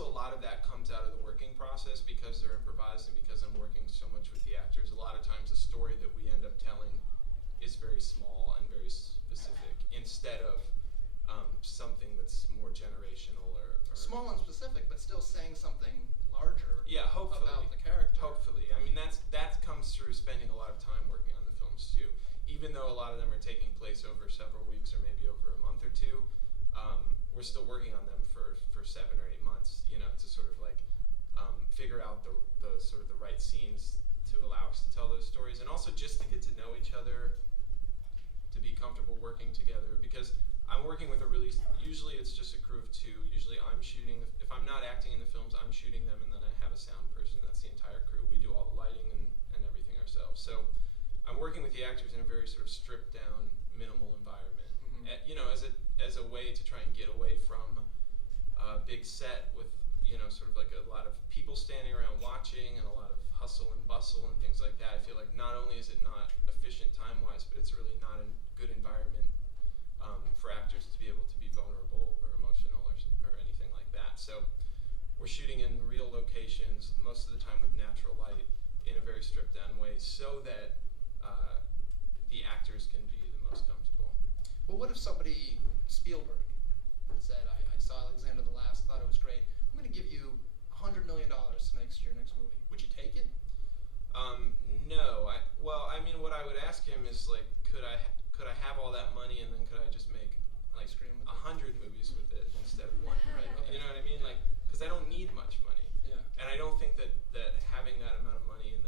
also a lot of that comes out of the working process because they're improvised and because I'm working so much with the actors. A lot of times the story that we end up telling is very small and very specific instead of something that's more generational or small and specific, but still saying something larger. Yeah, hopefully. About the character. Hopefully. I mean, that comes through spending a lot of time working on the films too. Even though a lot of them are taking place over several weeks or maybe over a month or two, we're still working on them for 7 or 8 months, you know, to sort of like figure out the sort of the right scenes to allow us to tell those stories, and also just to get to know each other, to be comfortable working together, because I'm working with usually it's just a crew of 2. Usually I'm shooting, if I'm not acting in the films, I'm shooting them, and then I have a sound person. That's the entire crew. We do all the lighting and everything ourselves. So I'm working with the actors in a very sort of stripped down, minimal environment. You know, as a way to try and get away from a big set with, you know, sort of like a lot of people standing around watching and a lot of hustle and bustle and things like that. I feel like not only is it not efficient time-wise, but it's really not a good environment for actors to be able to be vulnerable or emotional or anything like that. So we're shooting in real locations, most of the time with natural light, in a very stripped down way, so that the actors can be the most comfortable. Well, what if somebody, Spielberg, said, I saw Alexander the Last, thought it was great, I'm going to give you $100 million to make your next movie. Would you take it? No. Well, I mean, what I would ask him is, like, could I have all that money and then could I just make like 100 movies with it instead of one? Right, okay. You know what I mean? Like, because I don't need much money. Yeah. And I don't think that having that amount of money and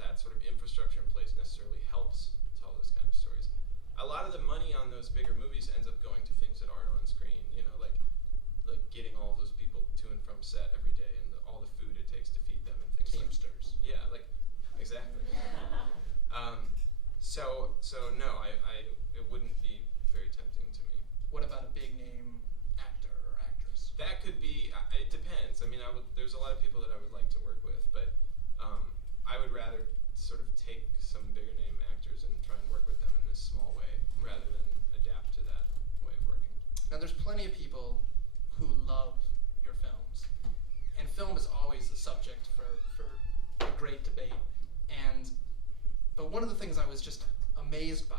that sort of infrastructure in place necessarily helps tell those kind of stories. A lot of the money on those bigger movies ends up going to things that aren't on screen. You know, like getting all of those people to and from set every day and all the food it takes to feed them and things. Teamsters. Yeah, like exactly. So no, it wouldn't be very tempting to me. What about a big name actor or actress? That could be. It depends. I mean, there's a lot of people that I would like to work with, but I would rather sort of take some bigger name actors and try and work with them in this small way rather than adapt to that way of working. Now, there's plenty of people who love your films, and film is always the subject for a great debate. But one of the things I was just amazed by,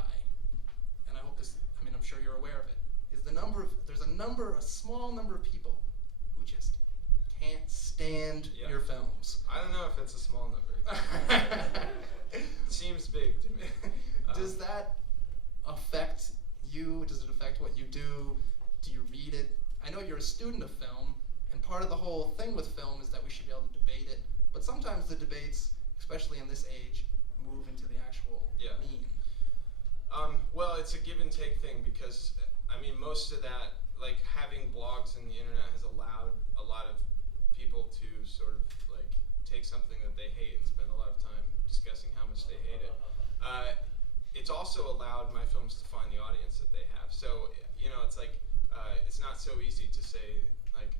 and I hope I'm sure you're aware of it, is there's a small number of people who just can't stand your films. I don't know if it's a small number. Seems big to me. Does that affect you? Does it affect what you do? Do you read it? I know you're a student of film, and part of the whole thing with film is that we should be able to debate it, but sometimes the debates, especially in this age, move into the actual mean. Well, it's a give and take thing because, I mean, most of that, like having blogs and the internet has allowed a lot of people to sort of like take something that they hate and spend a lot of time discussing how much they hate it. It's also allowed my films to find the audience that they have. So, you know, it's like, it's not so easy to say like,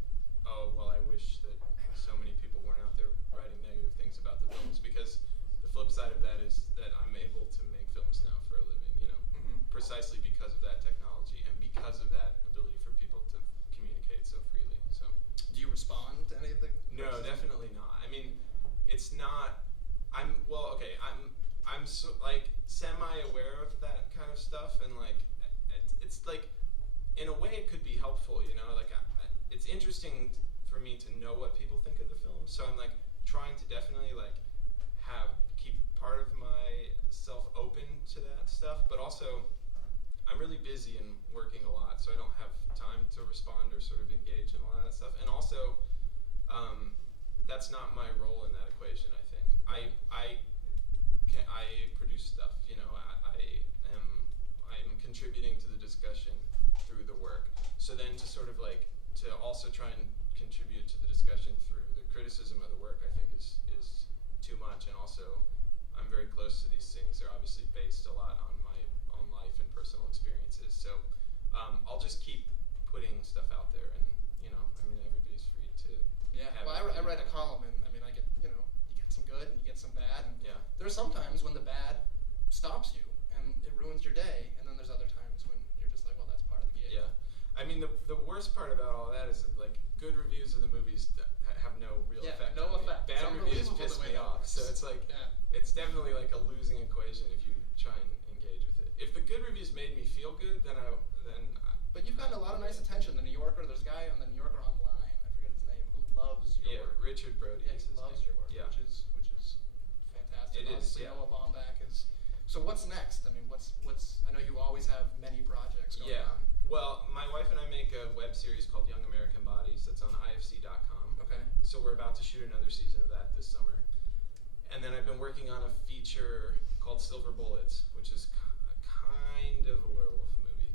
oh, well, I wish that so many people weren't out there writing negative things about the films, because the flip side of that is that I'm able to make films now for a living, you know, precisely because of that technology and because of that ability for people to communicate so freely. So, do you respond to any of the? No, definitely not. I mean, it's not. I'm so like semi-aware of that kind of stuff, and like it's like in a way it could be helpful, you know. Like it's interesting for me to know what people think of the film, so I'm like trying to definitely like keep part of myself open to that stuff, but also I'm really busy and working a lot, so I don't have time to respond or sort of engage in a lot of that stuff. And also, that's not my role in that equation. I think I produce stuff. You know, I'm contributing to the discussion through the work. So then to sort of like to also try and contribute to the discussion through the criticism of the work, I think is too much. And also, I'm very close to these things. They're obviously based a lot on my own life and personal experiences. So I'll just keep putting stuff out there, and you know, I mean, everybody's free to. Yeah. Well, I write a column, and I mean, I get, you know, you get some good and you get some bad, and yeah. There are some times when the bad stops you and it ruins your day, and then there's other times when you're just like, well, that's part of the game. Yeah. I mean, the worst part about all that is that, like, good reviews of the movies have no real effect. No on me. effect. Bad reviews piss me off. So it's like it's definitely like a losing equation if you try and engage with it. If the good reviews made me feel good, then But you've gotten a lot of nice attention. The New Yorker, there's a guy on the New Yorker online, I forget his name, who loves your work. Richard Brody. Yeah, he loves your work, which is fantastic. It Obviously, is. Noah Baumbach is. So what's next? I mean, what's? I know you always have many projects going on. Well, my wife and I make a web series called Young American Bodies that's on ifc.com. Okay. So we're about to shoot another season of that this summer. And then I've been working on a feature called Silver Bullets, which is kind of a werewolf movie.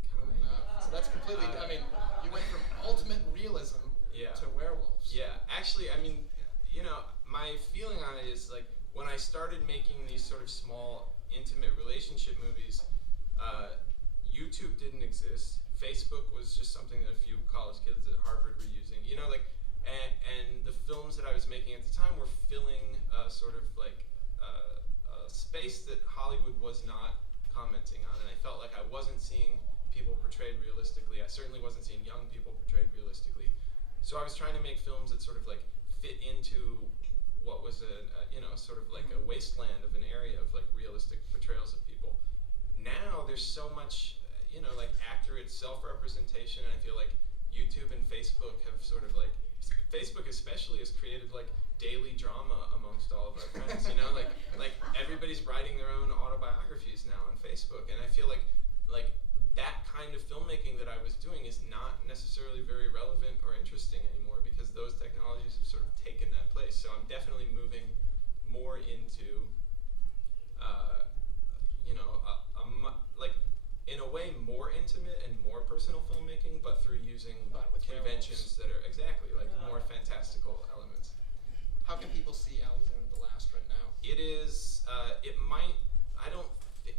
So that's completely. I mean, you went from ultimate realism to werewolves. Yeah. Actually, I mean, my feeling on it is like when I started making these sort of small, intimate relationship movies, YouTube didn't exist. Facebook was just something that a few college kids at Harvard were using. And the films that I was making at the time were filling sort of like a space that Hollywood was not commenting on, and I felt like I wasn't seeing people portrayed realistically. I certainly wasn't seeing young people portrayed realistically. So I was trying to make films that sort of like fit into what was a sort of like a wasteland of an area of like realistic portrayals of people. Now there's so much like accurate self-representation, and I feel like YouTube and Facebook have sort of like, Facebook especially has created like daily drama amongst all of our friends, like everybody's writing their own autobiographies now on Facebook, and I feel like that kind of filmmaking that I was doing is not necessarily very relevant or interesting anymore because those technologies have sort of taken that place. So I'm definitely moving more into like in a way more intimate and more personal filmmaking, but through using conventions that are like more fantastical elements. How can people see Alexander the Last right now? It is.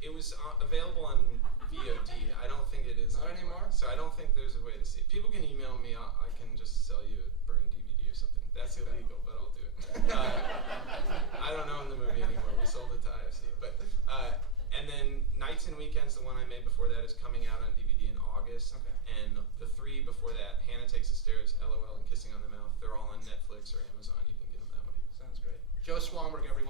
It was available on VOD. I don't think it is not anymore. So I don't think there's a way to see it. People can email me. I can just sell you a burned DVD or something. That's illegal, but I'll do it. I don't own the movie anymore. We sold it to IFC. But and then Nights and Weekends, the one I made before that, is coming out on DVD in August. Okay. And the three before that, Hannah Takes the Stairs, LOL, and Kissing on the Mouth, they're all on Netflix or Amazon. You can get them that way. Sounds great. Joe Swanberg, everyone.